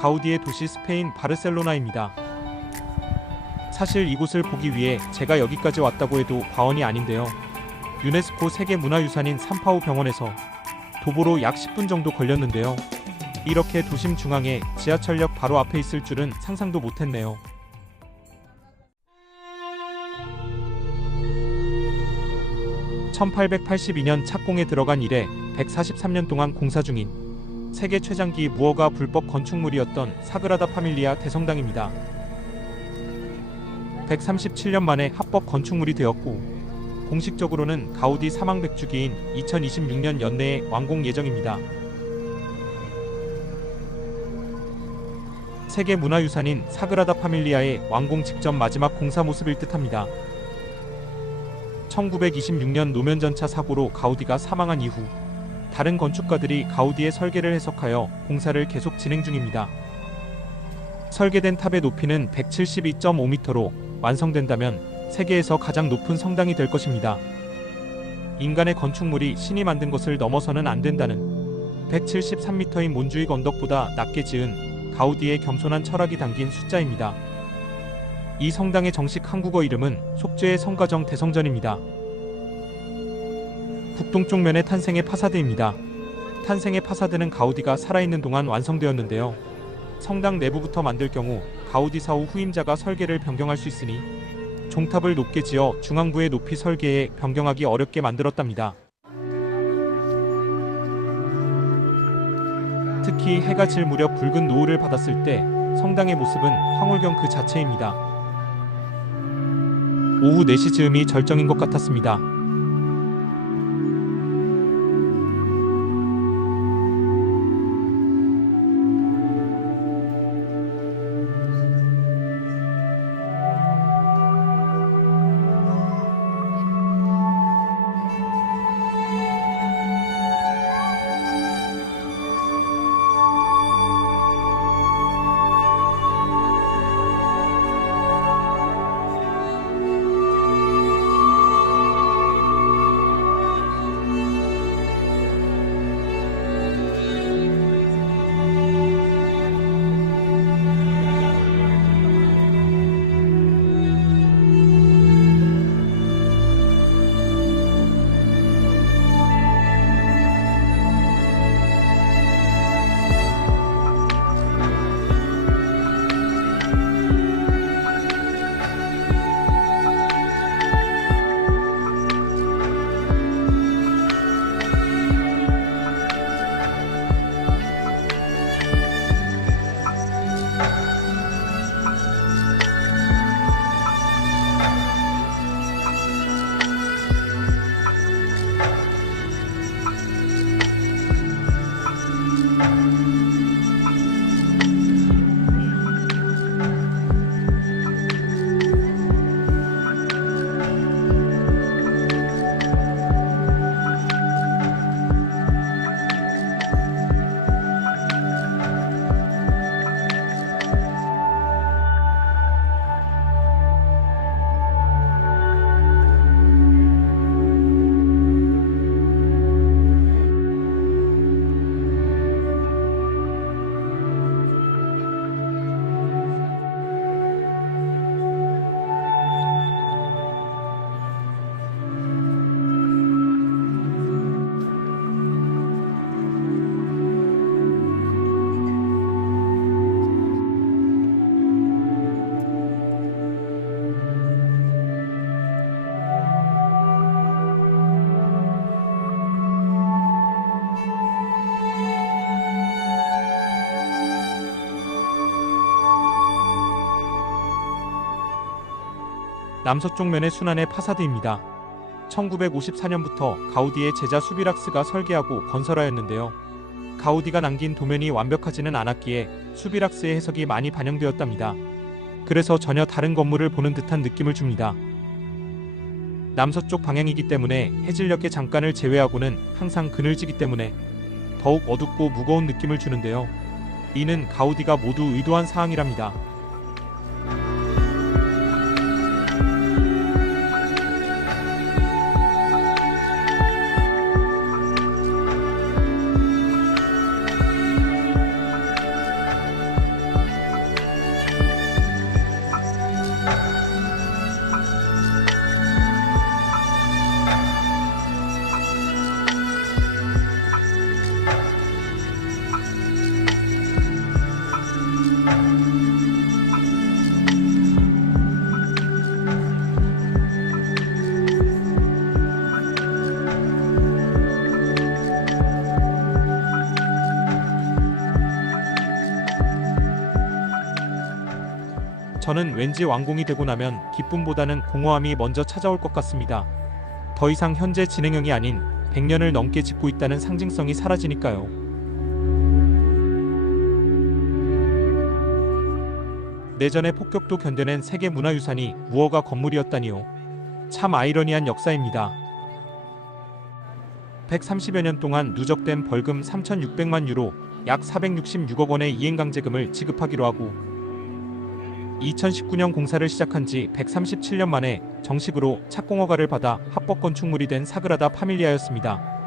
가우디의 도시 스페인 바르셀로나입니다. 사실 이곳을 보기 위해 제가 여기까지 왔다고 해도 과언이 아닌데요. 유네스코 세계문화유산인 삼파오 병원에서 도보로 약 10분 정도 걸렸는데요. 이렇게 도심 중앙에 지하철역 바로 앞에 있을 줄은 상상도 못했네요. (1882년) 착공에 들어간 이래 (143년) 동안 공사 중인 세계 최장기 무허가 불법 건축물이었던 사그라다 파밀리아 대성당입니다. 137년 만에 합법 건축물이 되었고 공식적으로는 가우디 사망 100주기인 2026년 연내에 완공 예정입니다. 세계 문화유산인 사그라다 파밀리아의 완공 직전 마지막 공사 모습일 듯합니다. 1926년 노면전차 사고로 가우디가 사망한 이후 다른 건축가들이 가우디의 설계를 해석하여 공사를 계속 진행 중입니다. 설계된 탑의 높이는 172.5m로 완성된다면 세계에서 가장 높은 성당이 될 것입니다. 인간의 건축물이 신이 만든 것을 넘어서는 안 된다는 173m인 몬주익 언덕보다 낮게 지은 가우디의 겸손한 철학이 담긴 숫자입니다. 이 성당의 정식 한국어 이름은 속죄의 성가정 대성전입니다. 북동쪽 면의 탄생의 파사드입니다. 탄생의 파사드는 가우디가 살아있는 동안 완성되었는데요. 성당 내부부터 만들 경우 가우디 사후 후임자가 설계를 변경할 수 있으니 종탑을 높게 지어 중앙부의 높이 설계에 변경하기 어렵게 만들었답니다. 특히 해가 질 무렵 붉은 노을을 받았을 때 성당의 모습은 황홀경 그 자체입니다. 오후 4시 즈음이 절정인 것 같았습니다. 남서쪽 면의 순환의 파사드입니다. 1954년부터 가우디의 제자 수비락스가 설계하고 건설하였는데요. 가우디가 남긴 도면이 완벽하지는 않았기에 수비락스의 해석이 많이 반영되었답니다. 그래서 전혀 다른 건물을 보는 듯한 느낌을 줍니다. 남서쪽 방향이기 때문에 해질녘의 잠깐을 제외하고는 항상 그늘지기 때문에 더욱 어둡고 무거운 느낌을 주는데요. 이는 가우디가 모두 의도한 사항이랍니다. 저는 왠지 완공이 되고 나면 기쁨보다는 공허함이 먼저 찾아올 것 같습니다. 더 이상 현재 진행형이 아닌 100년을 넘게 짓고 있다는 상징성이 사라지니까요. 내전의 폭격도 견뎌낸 세계 문화유산이 무허가 건물이었다니요. 참 아이러니한 역사입니다. 130여 년 동안 누적된 벌금 3,600만 유로, 약 466억 원의 이행강제금을 지급하기로 하고 2019년 공사를 시작한 지 137년 만에 정식으로 착공허가를 받아 합법 건축물이 된 사그라다 파밀리아였습니다.